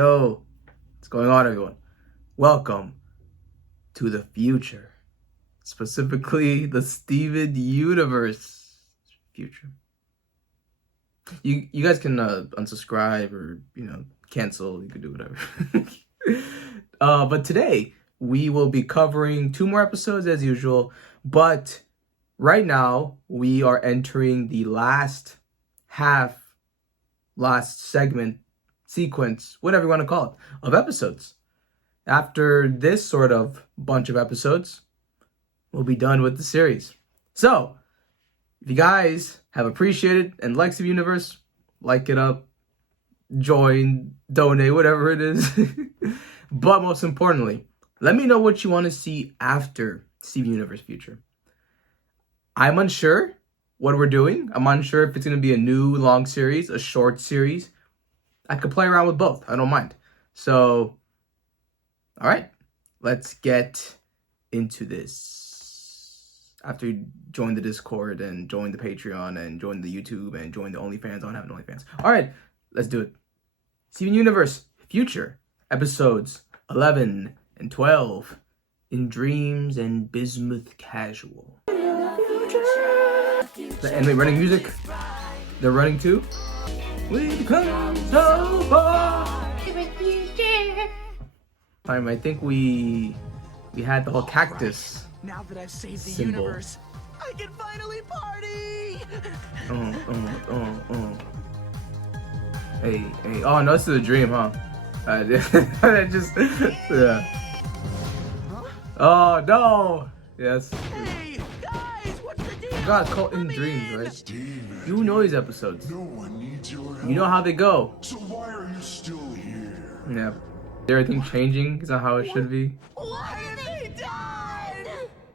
Yo, what's going on, everyone? Welcome to the future, specifically the Steven Universe future. You guys can unsubscribe or cancel. You can do whatever. But today we will be covering 2 more episodes as usual. But right now we are entering the last segment, sequence, whatever you want to call it, of episodes. After this sort of bunch of episodes, we'll be done with the series. So, if you guys have appreciated and liked the universe, like it up, join, donate, whatever it is. But most importantly, let me know what you want to see after Steven Universe Future. I'm unsure what we're doing. I'm unsure if it's going to be a new long series, a short series. I could play around with both. I don't mind. So, all right, let's get into this. After you join the Discord and join the Patreon and join the YouTube and join the OnlyFans. I don't have an OnlyFans. All right, let's do it. Steven Universe Future, episodes 11 and 12, In Dreams and Bismuth Casual. The anime running music. They're running too. We've come so far. I think we had the whole cactus. Now that I've saved the symbol. universe, I can finally party. Hey. Oh no, this is a dream, huh? Yeah. Oh no. Yes. Hey guys, what's the deal? God, it's called In Dreams, right? Steven, You know these episodes. no one needs your help. You know how they go. So why are you still here? Yeah. Everything changing is not how it should be. What have they done?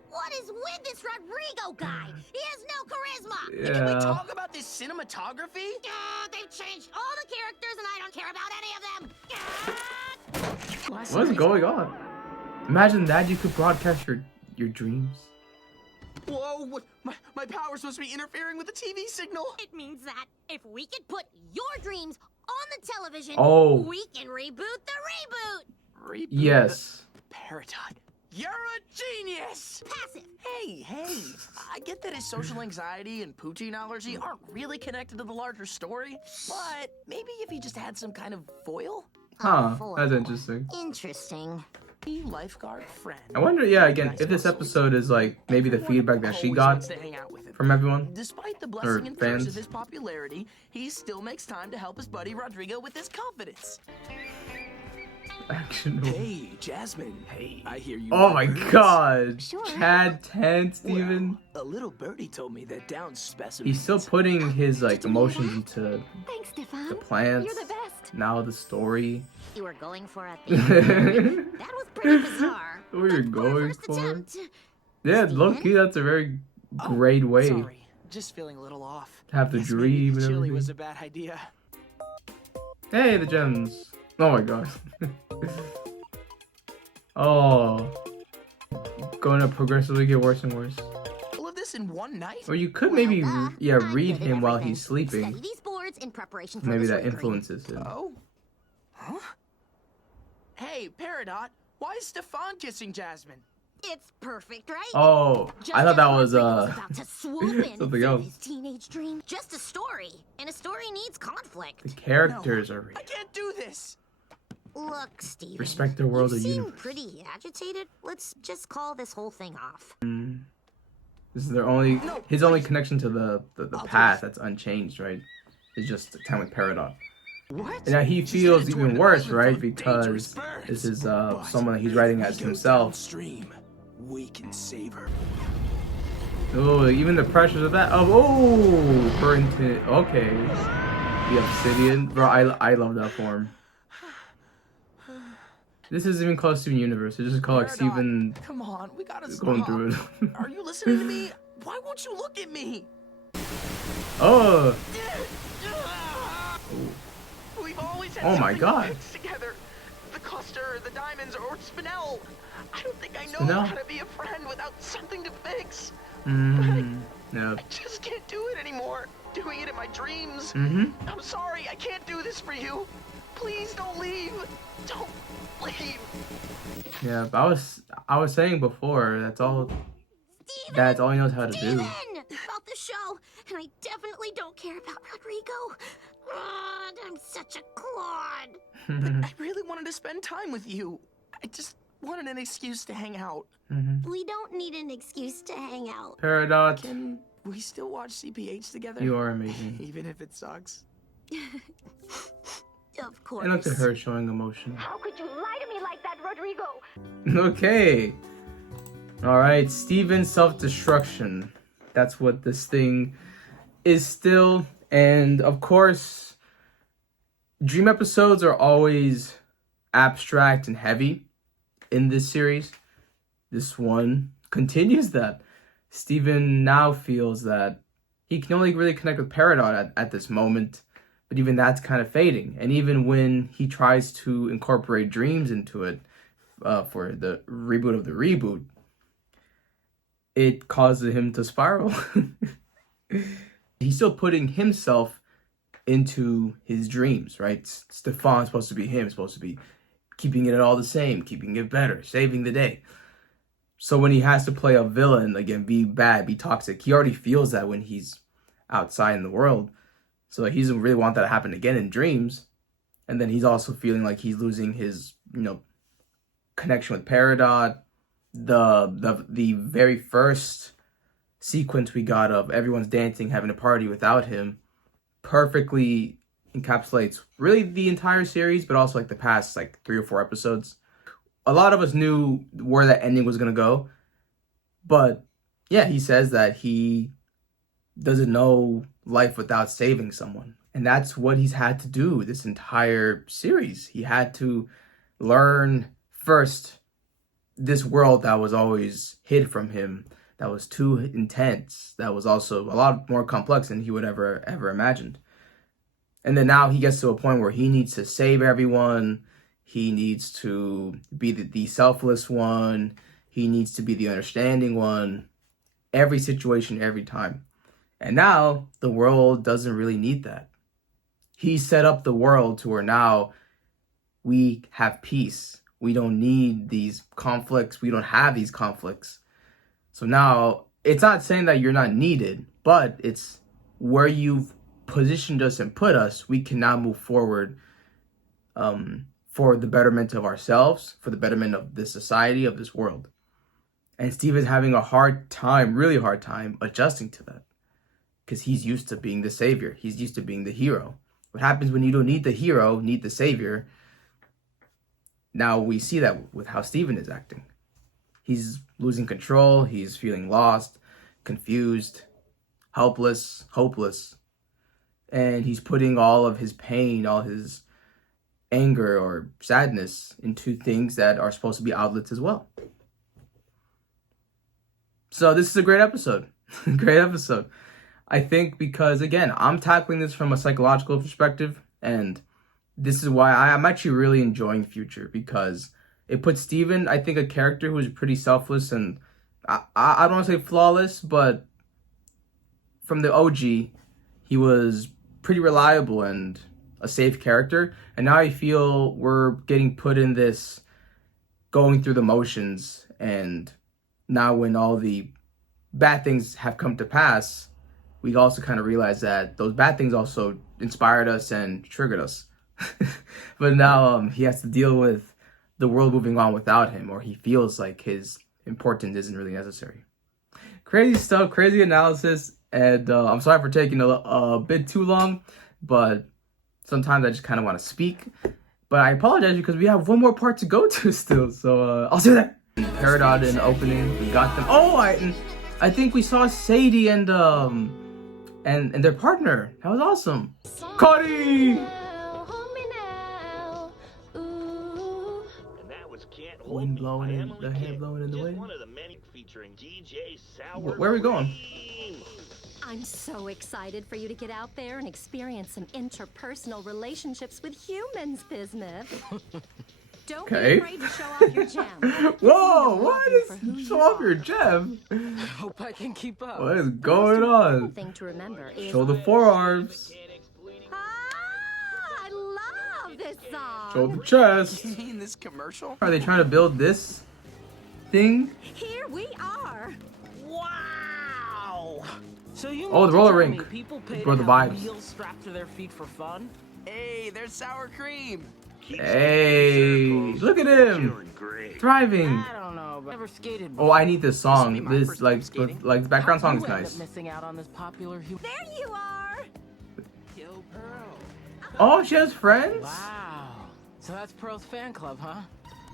What is with this Rodrigo guy? He has no charisma. Can we Yeah. talk about this cinematography? They've changed all the characters and I don't care about any of them. What's going on? Imagine that you could broadcast your dreams. Whoa, what? My power's supposed to be interfering with the TV signal. It means that if we could put your dreams on the television, we can reboot the reboot. Reboot Yes. the Peridot. You're a genius. Passive. Hey, I get that his social anxiety and poutine allergy aren't really connected to the larger story, but maybe if he just had some kind of foil? Huh. Foil. That's interesting. Interesting. Lifeguard friend. I wonder, again, if this episode is like maybe the feedback that she got from everyone. Despite the blessing and curse fans. of his popularity, he still makes time to help his buddy Rodrigo with his confidence. Action. Hey, Jasmine. Hey, I hear you. Oh like my birds. god. Sure. Chad 10, Steven. Well, a little birdie told me that down specimen. He's still putting his emotions into Thanks, Stefan. the plants. You're the best. Now the story. You were going for a thing. That was pretty bizarre. What were you But going first for? attempt, Yeah, low key, that's a very great way to Sorry, just feeling a little off. have the Guess dream maybe and the chili everything. was a bad idea. Hey, the gems. Oh my god. Oh. Going to progressively get worse and worse. All of this in one night? Or you could well, maybe, duh. I'm read good at him while everything. he's sleeping. Study these boards in preparation for Maybe the that surgery. influences him. Oh? Huh? Hey, Peridot, why is Stefan kissing Jasmine? It's perfect, right? Oh, Just I thought as that was Rodrigo's about to swoop in something for else. his teenage dream. Just a story, and a story needs conflict. The characters are I can't do this. Look, Steven. Respect the world you of seem universe. pretty agitated. Let's just call this whole thing off. This is their only his only connection to the past that's unchanged, right? It's just the time with Peridot. What? And now he She's feels headed toward even an worse, island right? full of dangerous Because birds. this is But someone that he's writing if as we go himself. downstream, we can save her. Oh, even the pressures of that. Oh, burnt it. Okay. The obsidian, bro. I love that form. This isn't even called Steven Universe. It's just called like Peridot, Steven come on, we gotta going stop. through it. Are you listening to me? Why won't you look at me? Oh. We've always had Oh my something God. to fix together. The cluster, the diamonds, or Spinel. I don't think I know Spinel? how to be a friend without something to fix. No. I just can't do it anymore. Doing it in my dreams. Mm-hmm. I'm sorry, I can't do this for you. Please don't leave. Don't leave. Yeah, but I was saying before, that's all he knows how to do. Steven! About the show, and I definitely don't care about Rodrigo. God, I'm such a clod. I really wanted to spend time with you. I just wanted an excuse to hang out. We don't need an excuse to hang out. Peridot, Can we still watch CPH together? you are amazing. Even if it sucks. Of course. And look at her showing emotion. How could you lie to me like that, Rodrigo? Okay. Alright, Steven's self-destruction. That's what this thing is still. And of course, dream episodes are always abstract and heavy in this series. This one continues that. Steven now feels that he can only really connect with Peridot at this moment, but even that's kind of fading. And even when he tries to incorporate dreams into it for the reboot of the reboot, it causes him to spiral. He's still putting himself into his dreams, right? Stefan's supposed to be him, supposed to be keeping it all the same, keeping it better, saving the day. So when he has to play a villain, again, be bad, be toxic, he already feels that when he's outside in the world. So he doesn't really want that to happen again in dreams. And then he's also feeling like he's losing his, connection with Peridot. The very first sequence we got of everyone's dancing, having a party without him, perfectly encapsulates really the entire series, but also like the past 3 or 4 episodes. A lot of us knew where that ending was going to go. But yeah, he says that he doesn't know life without saving someone. And that's what he's had to do this entire series. He had to learn first this world that was always hid from him, that was too intense, that was also a lot more complex than he would ever imagined. And then now he gets to a point where he needs to save everyone. He needs to be the selfless one. He needs to be the understanding one. Every situation, every time. And now the world doesn't really need that. He set up the world to where now we have peace. We don't need these conflicts. We don't have these conflicts. So now it's not saying that you're not needed, but it's where you've positioned us and put us, we can now move forward for the betterment of ourselves, for the betterment of this society, of this world. And Steven's having a hard time, really hard time, adjusting to that. Because he's used to being the savior. He's used to being the hero. What happens when you don't need the hero, need the savior? Now we see that with how Steven is acting. He's losing control. He's feeling lost, confused, helpless, hopeless. And he's putting all of his pain, all his anger or sadness into things that are supposed to be outlets as well. So this is a great episode. Great episode. I think because, again, I'm tackling this from a psychological perspective, and this is why I'm actually really enjoying Future, because it puts Steven, I think, a character who is pretty selfless and I don't want to say flawless, but from the OG, he was pretty reliable and a safe character. And now I feel we're getting put in this going through the motions, and now when all the bad things have come to pass, we also kind of realize that those bad things also inspired us and triggered us. But now he has to deal with the world moving on without him, or he feels like his importance isn't really necessary. Crazy stuff, crazy analysis, and I'm sorry for taking a bit too long, but sometimes I just kind of want to speak. But I apologize because we have one more part to go to still, so I'll see you there. Peridot in the opening, we got them. Oh, I think we saw Sadie and their partner. That was awesome. Cody! Wind blowing in the hair, blowing in the wind. Where are we going? I'm so excited for you to get out there and experience some interpersonal relationships with humans, Bismuth. Don't be afraid to show off your gem. Whoa, what is show off your gem? I hope I can keep up. What is going on? Thing to remember is Show the forearms. I love this this song. Show the chest. You mean this commercial? Are they trying to build this thing? Here we are. Wow! So you Oh, the mean to roller tell rink. me people pay For to the have vibes. wheels strapped to their feet for fun? Hey, there's sour cream. Hey, look at him. Thriving. I don't know, but never skated Oh, before. I need this This will be song. my This first time skating. the background How'd song is you end nice. up missing out on this popular There you are. Yo, Pearl. Oh, she has friends? Wow. So that's Pearl's fan club, huh?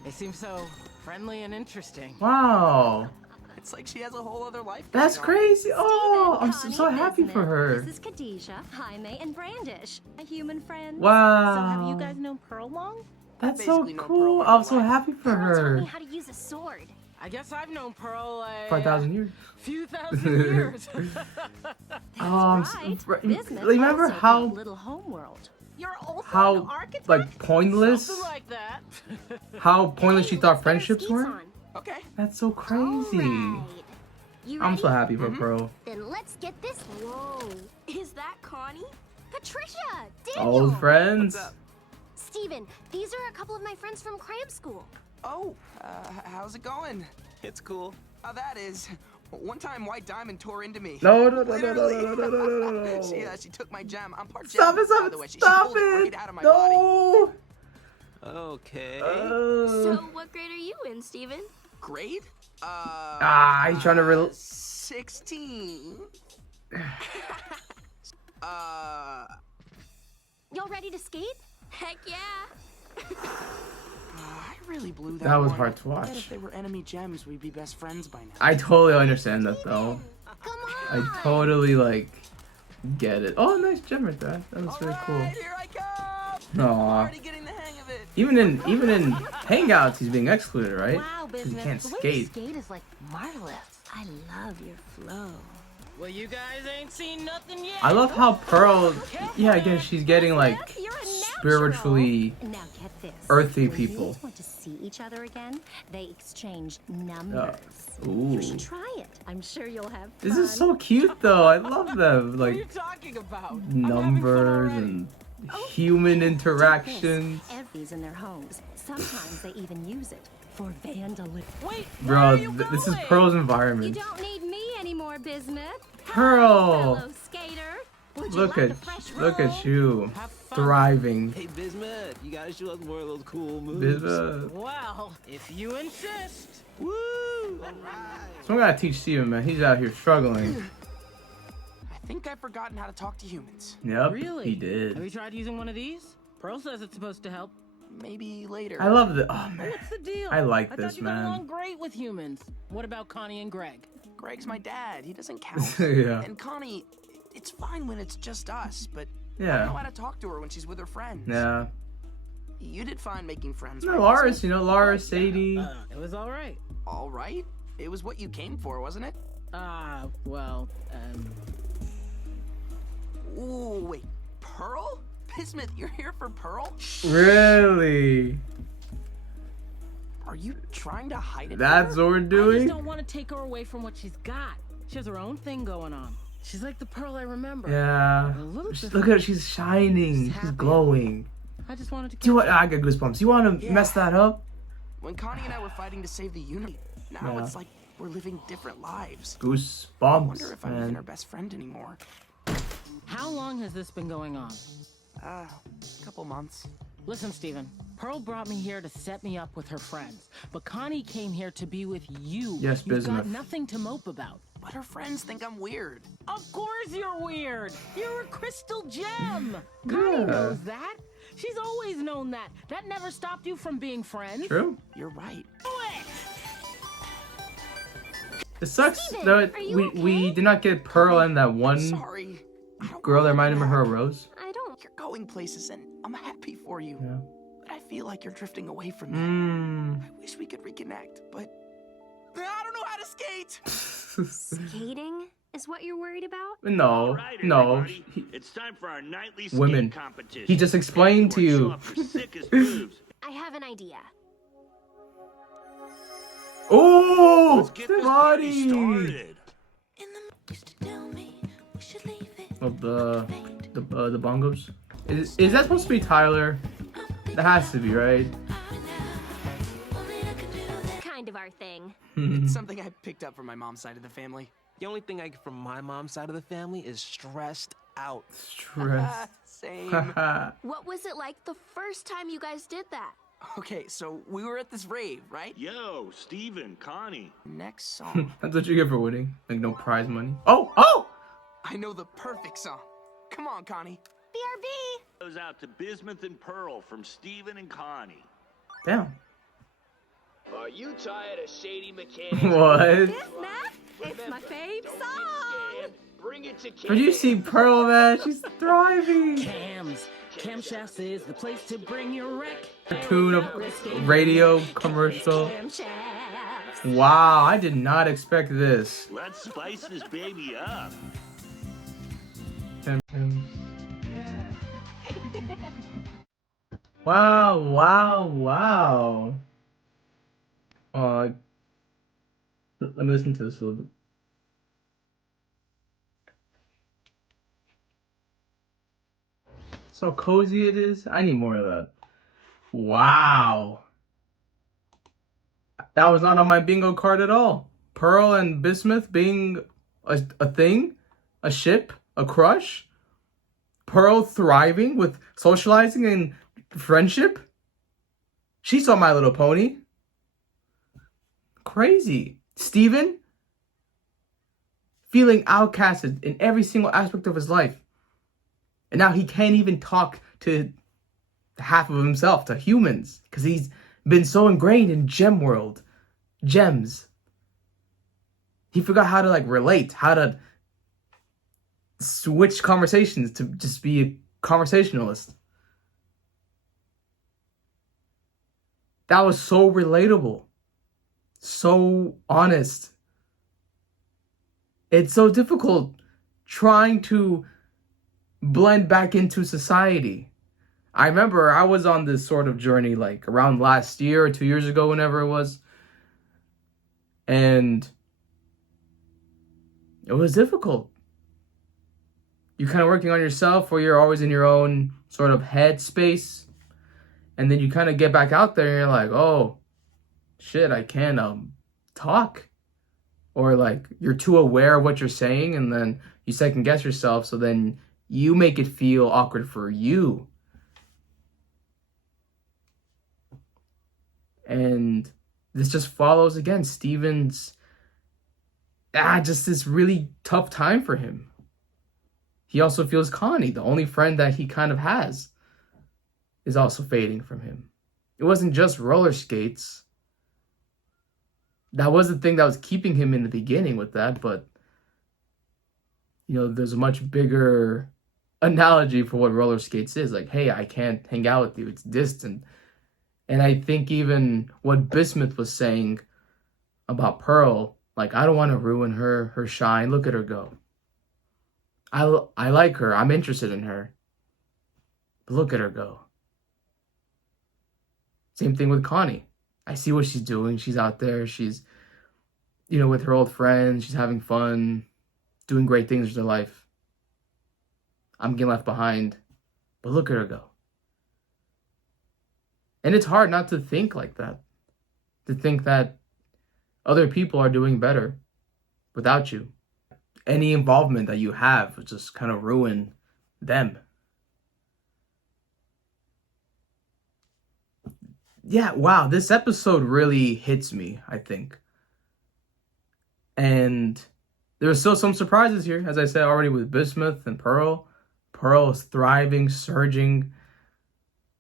They seem so friendly and interesting. Wow. It's like she has a whole other life. That's going on. crazy. Oh, I'm so, Connie, so happy for Bismuth. her. This is Khadijah, Jaime, and Brandish, a human friend. Wow. So have you guys known Pearl long? That's so basically know cool. Pearl my I'm so whole life. happy for Pearl taught me her. how to use a sword. I guess I've known Pearl like 5,000 years. few thousand years. Right. Bismuth Remember also how built Little Homeworld. You're also an how architect? like pointless Something like that. how pointless she Hey, thought let's get our friendships skates were? on. Okay. That's so crazy. Alright. You I'm ready? so happy for Pearl. Then let's get this. Whoa. Is that Connie? Patricia! Daniel! Old friends. What's up? Steven, these are a couple of my friends from cram school. Oh, how's it going? It's cool. That is. One time, White Diamond tore into me. No, no, no, no, no, Literally. no, no, no, no, no, no. She took my gem. I'm part Stop gem, it, stop by it, the way. She stop pulled it it. right out of my body. No. Okay. what grade are you in, Steven? Grade? He's trying to 16. Y'all ready to skate? Heck yeah. I really blew that That was one. hard to I bet watch. if they were enemy gems, we'd be best friends by now. I totally understand that though. Come I on! totally like get it. Oh, nice gem right there. That was really cool. Alright, here I come. Aw. Already getting the hang of it. Even in hangouts, he's being excluded, right? Wow, 'Cause he Bismuth, can't the way you skate. skate is like marvelous. I love your flow. Well, you guys ain't seen nothing yet. I love how Pearl, yeah, again, she's getting like You're a natural. spiritually Now get this. earthy When people. humans want to see each other again, they exchange numbers. Ooh. You should try it. I'm sure you'll have fun. This is so cute though. I love them. What are you Like talking about? numbers and human This. interactions. Everybody's in their homes. Sometimes they even use it for vandalism. Wait, Bro, where are you this is going? Pearl's You environment. don't need me anymore, Bismuth. Pearl! Hi, fellow skater. Would you Look like at a fresh look roll? at you, Have fun. thriving. Hey, Bismuth, you gotta show us more of those cool moves. Bismuth. Well, if you insist. Woo! Alright. Someone gotta teach Steven, man. He's out here struggling. I think I've forgotten how to talk to humans. Yep, Really? he Have you did. tried using one of these? Pearl says it's supposed to help. Maybe later. I love the. Oh man, What's the deal? I like I this, thought you got man. along great with humans. What about Connie and Greg? Greg's my dad. He doesn't count. Yeah. And Connie, it's fine when it's just us, but I Yeah. don't know how to talk to her when she's with her friends. Yeah. You did fine making friends. No, right, Lars, Bismuth? you know, Lars, Sadie. It was all right. All right. It was what you came for, wasn't it? Well, Ooh, wait. Pearl? Bismuth, you're here for Pearl? Really? Are you trying to hide it? That's from her? what we're I just doing? don't want to take her away from what she's got. She has her own thing going on. She's like the Pearl I remember. Yeah. A little Look at her, she's shining. She's She's happy. glowing. I just wanted to. Do you want? I got goosebumps. You want to Yeah. mess that up? When Connie and I were fighting to save the unity, now Yeah. it's like we're living different lives. I Goosebumps, wonder if I'm even her man. best friend anymore. How long has this been going on? A couple months. Listen, Steven. Pearl brought me here to set me up with her friends, but Connie came here to be with you. Yes, You've got Bismuth. nothing to mope about. But her friends think I'm weird. Of course you're weird. You're a crystal gem. Connie Yeah. knows that. She's always known that. That never stopped you from being friends. True. You're right. Do it. It sucks Steven, that are you we okay? did not get Pearl and that one Sorry. I don't girl that wanna reminded me of her of back. Rose. I don't. You're going places, and I'm happy for you. Yeah. But I feel like you're drifting away from me. Mmm. I wish we could reconnect, but I don't know how to skate. Skating is what you're worried about? No, Right, no. everybody. It's time for our nightly skate Women. competition. He just explained to Everyone you. show up for sickest moves. I have an idea. Oh, Let's get this party body started. of the bongos. Is that supposed to be Tyler? It has to be, right? Kind of our thing. It's something I picked up from my mom's side of the family. The only thing I get from my mom's side of the family is stressed out. Stress. Same. What was it like the first time you guys did that? Okay, so we were at this rave, right? Yo, Steven, Connie. Next song. That's what you get for winning. Like, no prize money. Oh! Oh! I know the perfect song. Come on, Connie. BRB. Goes out to Bismuth and Pearl from Steven and Connie. Damn. Are you tired of shady mechanics? What? Bismuth? It's my fave Don't song. get scared. Bring it to Did you see Pearl, man? She's thriving. Cams. Camshafts is the place to bring your wreck. Tune of radio commercial. Wow, I did not expect this. Let's spice this baby up. Wow, wow, wow. Let me listen to this a little bit. So cozy it is. I need more of that. Wow. That was not on my bingo card at all. Pearl and Bismuth being a thing, a ship, a crush. Pearl thriving with socializing and friendship. She saw My Little Pony. Crazy. Steven feeling outcasted in every single aspect of his life. And now he can't even talk to half of himself, to humans, because he's been so ingrained in gem world. Gems. He forgot how to like relate, how to switch conversations to just be a conversationalist. That was so relatable. So honest. It's so difficult trying to blend back into society. I remember I was on this sort of journey like around last year or 2 years ago, whenever it was. And it was difficult. You're kind of working on yourself, or you're always in your own sort of head space. And then you kind of get back out there and you're like, oh, shit, I can't talk. Or like you're too aware of what you're saying, and then you second guess yourself, so then you make it feel awkward for you. And this just follows again Steven's just this really tough time for him. He also feels Connie, the only friend that he kind of has, is also fading from him. It wasn't just roller skates. That was the thing that was keeping him in the beginning with that, but you know, there's a much bigger analogy for what roller skates is. Like, hey, I can't hang out with you. It's distant. And I think even what Bismuth was saying about Pearl, like, I don't want to ruin her shine. Look at her go. I like her. I'm interested in her. But look at her go. Same thing with Connie. I see what she's doing. She's out there. She's, you know, with her old friends. She's having fun, doing great things with her life. I'm getting left behind. But look at her go. And it's hard not to think like that. To think that other people are doing better without you. Any involvement that you have would just kind of ruin them. Yeah, wow, this episode really hits me, I think. And there are still some surprises here, as I said already, with Bismuth and Pearl. Pearl is thriving, surging.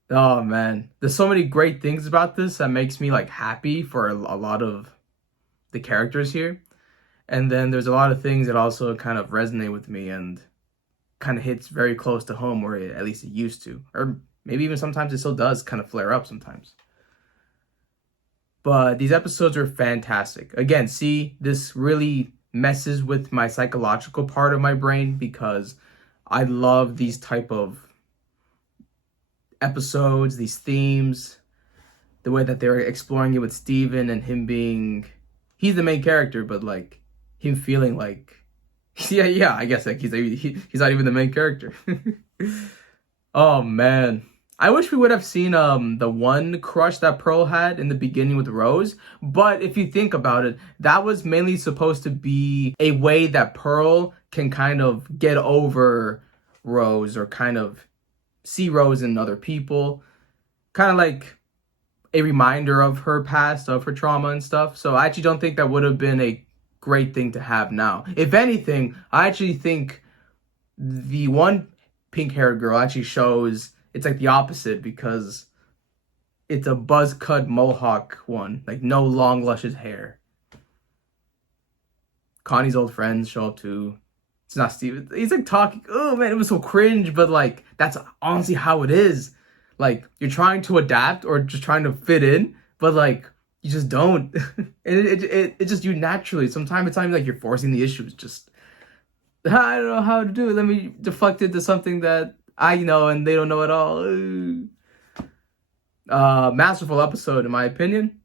Oh, man. There's so many great things about this that makes me, like, happy for a lot of the characters here. And then there's a lot of things that also kind of resonate with me and kind of hits very close to home, or at least it used to. Or maybe even sometimes it still does kind of flare up sometimes. But these episodes are fantastic. Again, see, this really messes with my psychological part of my brain, because I love these type of episodes, these themes, the way that they're exploring it with Steven and him being, he's the main character, but like him feeling like, yeah, I guess like he's not even the main character. Oh man, I wish we would have seen the one crush that Pearl had in the beginning with Rose. But if you think about it, that was mainly supposed to be a way that Pearl can kind of get over Rose, or kind of see Rose in other people. Kind of like a reminder of her past, of her trauma and stuff. So I actually don't think that would have been a great thing to have now. If anything, I actually think the one pink-haired girl actually shows it's like the opposite, because it's a buzz cut mohawk one, like no long luscious hair. Connie's old friends show up too. It's not Steven. He's like talking. Oh man, it was so cringe, but like that's honestly how it is. Like you're trying to adapt or just trying to fit in, but like you just don't. And it just you naturally. Sometimes it's not even like you're forcing the issue. It's just I don't know how to do it. Let me deflect it to something that I know and they don't know at all. Masterful episode in my opinion.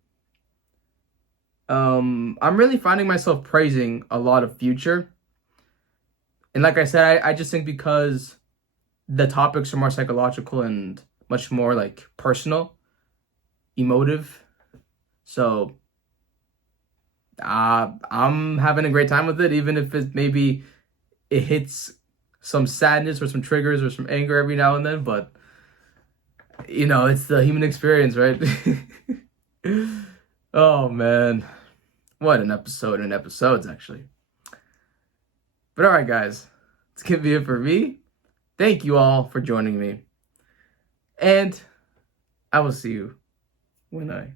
I'm really finding myself praising a lot of Future. And like I said, I just think because the topics are more psychological and much more like personal, emotive. So I'm having a great time with it, even if it hits some sadness or some triggers or some anger every now and then. But you know, it's the human experience, right? Oh man, what an episode and episodes actually. But all right, guys, it's gonna be it for me. Thank you all for joining me, and I will see you when I